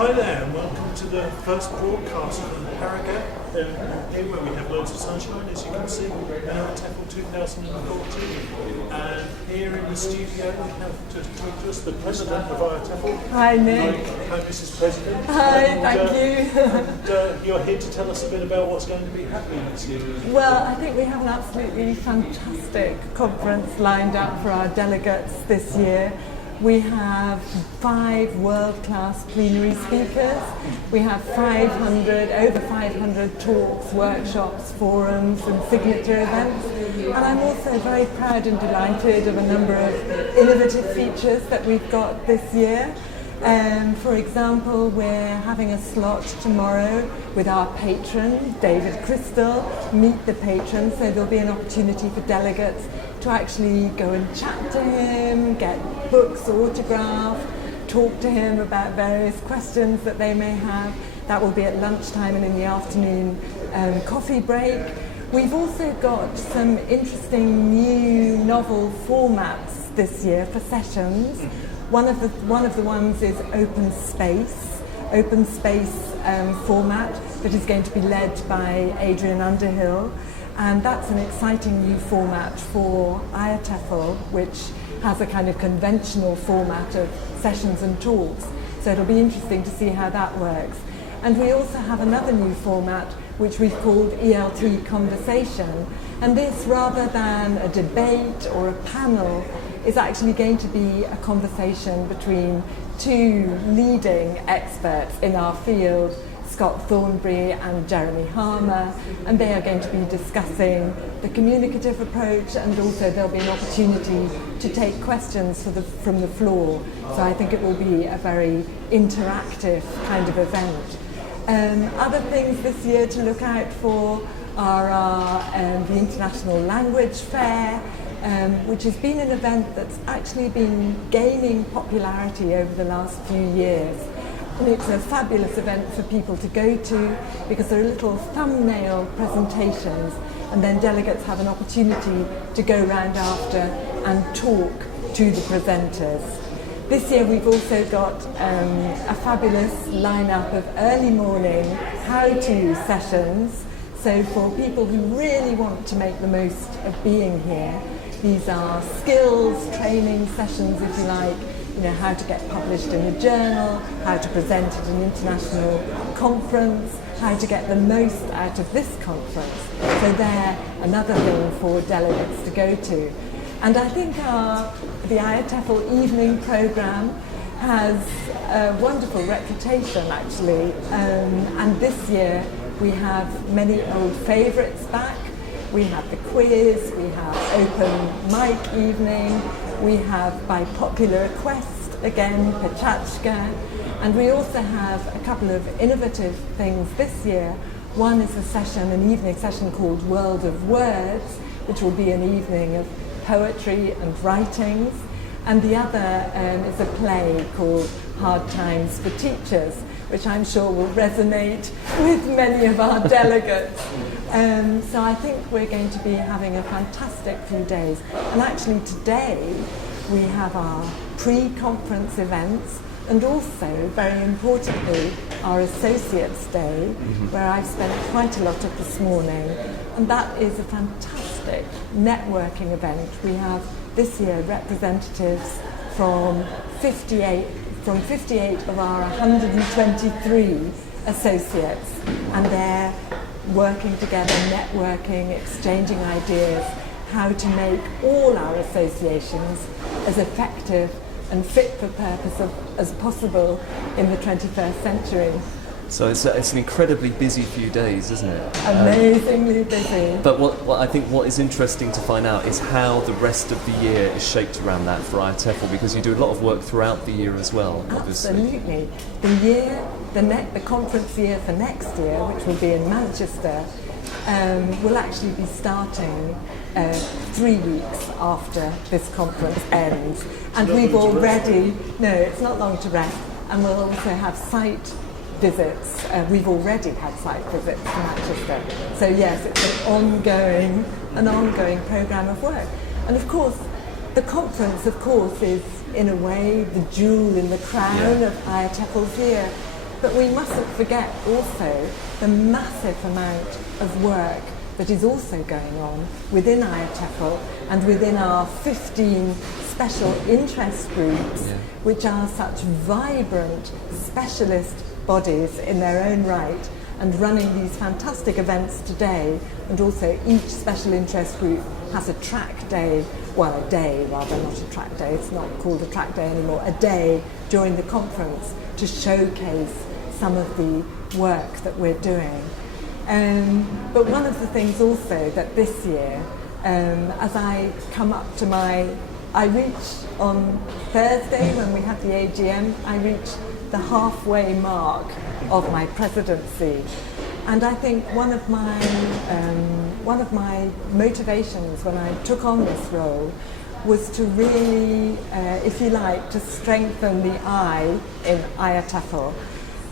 Hi there, and welcome to the first broadcast from Harrogate, here where we have loads of sunshine, as you can see, in IATEFL 2014. And here in the studio we have to talk to us the president of IATEFL. Hi Nick. Hi Mrs. President. Hi, thank you. And you're here to tell us a bit about what's going to be happening this year. Well, I think we have an absolutely fantastic conference lined up for our delegates this year. We have 5 world-class plenary speakers. We have over 500 talks, workshops, forums and signature events. And I'm also very proud and delighted of a number of innovative features that we've got this year. For example, we're having a slot tomorrow with our patron, David Crystal, Meet the Patron, so there'll be an opportunity for delegates to actually go and chat to him, get books autographed, talk to him about various questions that they may have. That will be at lunchtime and in the afternoon coffee break. We've also got some interesting new novel formats this year for sessions. One of the ones is open space format that is going to be led by Adrian Underhill, and that's an exciting new format for IATEFL, which has a kind of conventional format of sessions and talks, so it'll be interesting to see how that works. And we also have another new format which we've called ELT Conversation, and this, rather than a debate or a panel, is actually going to be a conversation between 2 leading experts in our field, Scott Thornbury and Jeremy Harmer, and they are going to be discussing the communicative approach, and also there'll be an opportunity to take questions from the floor. So I think it will be a very interactive kind of event. Other things this year to look out for are the International Language Fair, which has been an event that's actually been gaining popularity over the last few years. And it's a fabulous event for people to go to because there are little thumbnail presentations, and then delegates have an opportunity to go round after and talk to the presenters. This year we've also got a fabulous lineup of early morning how-to sessions. So for people who really want to make the most of being here, these are skills training sessions, if you like, how to get published in a journal, how to present at an international conference, how to get the most out of this conference. So they're another thing for delegates to go to. And I think the IATEFL evening programme has a wonderful reputation, actually. And this year we have many old favourites back. We have the quiz, we have open mic evening, we have by popular request again, Pachachka, and we also have a couple of innovative things this year. One is an evening session called World of Words, which will be an evening of poetry and writings, and the other is a play called Hard Times for Teachers, which I'm sure will resonate with many of our delegates. So I think we're going to be having a fantastic few days. And actually today we have our pre-conference events, and also, very importantly, our Associates Day, where I've spent quite a lot of this morning. And that is a fantastic networking event. We have this year representatives from 58 of our 123 associates, and they're working together, networking, exchanging ideas, how to make all our associations as effective and fit for purpose as possible in the 21st century. So it's an incredibly busy few days, isn't it? Amazingly busy. But what is interesting to find out is how the rest of the year is shaped around that for IATEFL, because you do a lot of work throughout the year as well, obviously. Absolutely. The conference year for next year, which will be in Manchester, will actually be starting 3 weeks after this conference ends. And we've already, no, it's not long to rest, and we'll also have site visits. We've already had site visits to Manchester. So yes, it's an ongoing programme of work. And of course, the conference, of course, is in a way the jewel in the crown of IATEFL's year. But we mustn't forget also the massive amount of work that is also going on within IATEFL and within our 15 special interest groups, which are such vibrant specialist bodies in their own right and running these fantastic events today. And also each special interest group has a track day, well, a day rather, not a track day, it's not called a track day anymore, a day during the conference to showcase some of the work that we're doing. But one of the things also that this year, as I come up to I reached on Thursday when we had the AGM, I reached the halfway mark of my presidency. And I think one of my motivations when I took on this role was to really, if you like, to strengthen the I in IATEFL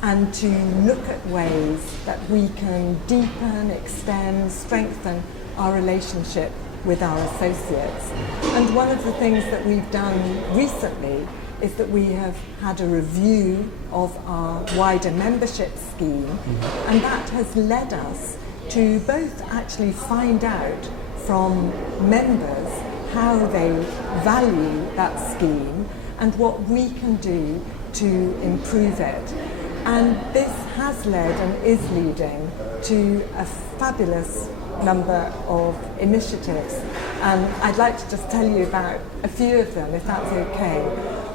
and to look at ways that we can deepen, extend, strengthen our relationship with our associates. And one of the things that we've done recently is that we have had a review of our wider membership scheme, and that has led us to both actually find out from members how they value that scheme and what we can do to improve it. And this has led and is leading to a fabulous number of initiatives. And I'd like to just tell you about a few of them, if that's okay.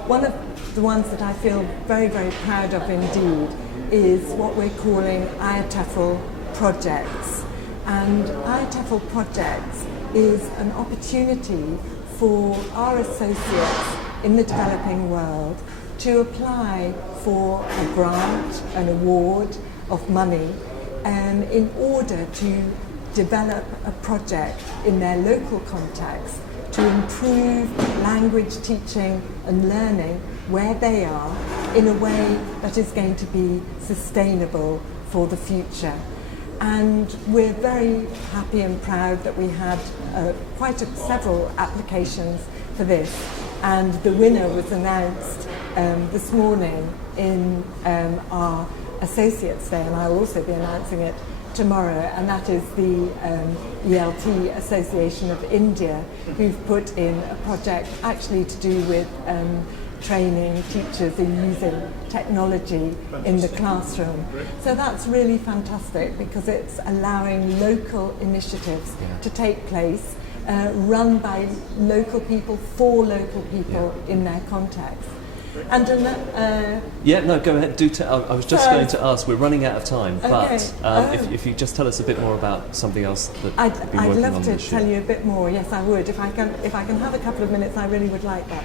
One of the ones that I feel very, very proud of indeed is what we're calling IATEFL Projects. And IATEFL Projects is an opportunity for our associates in the developing world to apply for a grant, an award of money, in order to develop a project in their local context to improve language teaching and learning where they are in a way that is going to be sustainable for the future. And we're very happy and proud that we had several applications for this, and the winner was announced this morning in our Associates Day, and I will also be announcing it tomorrow, and that is the ELT Association of India, who've put in a project actually to do with training teachers in using technology in the classroom. So that's really fantastic because it's allowing local initiatives to take place, run by local people for local people in their context. And go ahead. I was just going to ask. We're running out of time, okay. But if you just tell us a bit more about something else that you've been working on this year. I'd love to tell you a bit more. Yes, I would. If I can have a couple of minutes, I really would like that.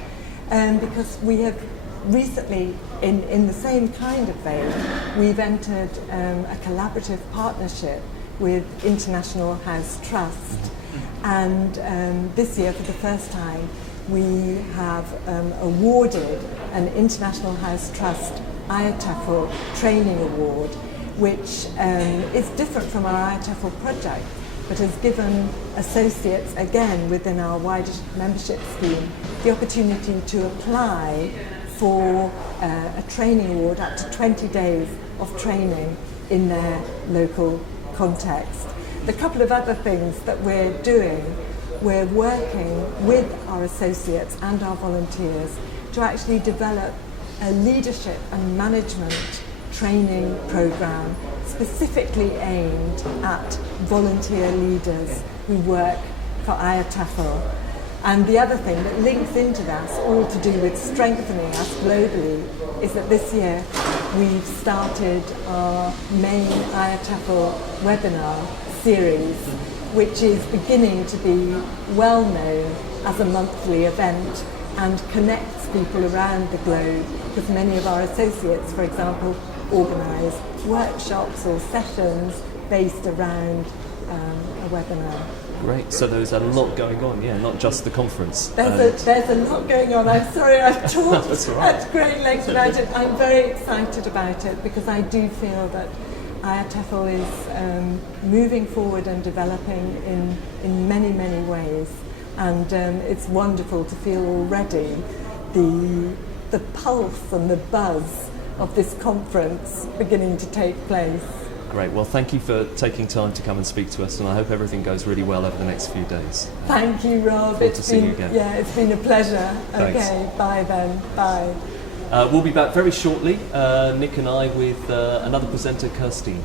Because we have recently, in the same kind of vein, we've entered a collaborative partnership with International House Trust, and this year, for the first time, we have awarded an International House Trust IATEFL Training Award, which is different from our IATEFL project, but has given associates, again within our wider membership scheme, the opportunity to apply for a training award up to 20 days of training in their local context. The couple of other things that we're doing, we're working with our associates and our volunteers to actually develop a leadership and management training program specifically aimed at volunteer leaders who work for IATEFL. And the other thing that links into that, all to do with strengthening us globally, is that this year we've started our main IATEFL webinar series, which is beginning to be well known as a monthly event and connects people around the globe, because many of our associates, for example, organise workshops or sessions based around a webinar. Great, so there's a lot going on, not just the conference. There's a lot going on. I'm sorry I've talked right. at great length about it. I'm very excited about it because I do feel that IATEFL is moving forward and developing in many, many ways. And it's wonderful to feel already the pulse and the buzz of this conference beginning to take place. Great. Well, thank you for taking time to come and speak to us, and I hope everything goes really well over the next few days. Thank you, Rob. Forward to seeing you again. Yeah, it's been a pleasure. Thanks. Okay, bye then. Bye. We'll be back very shortly, Nick and I, with another presenter, Kirsty.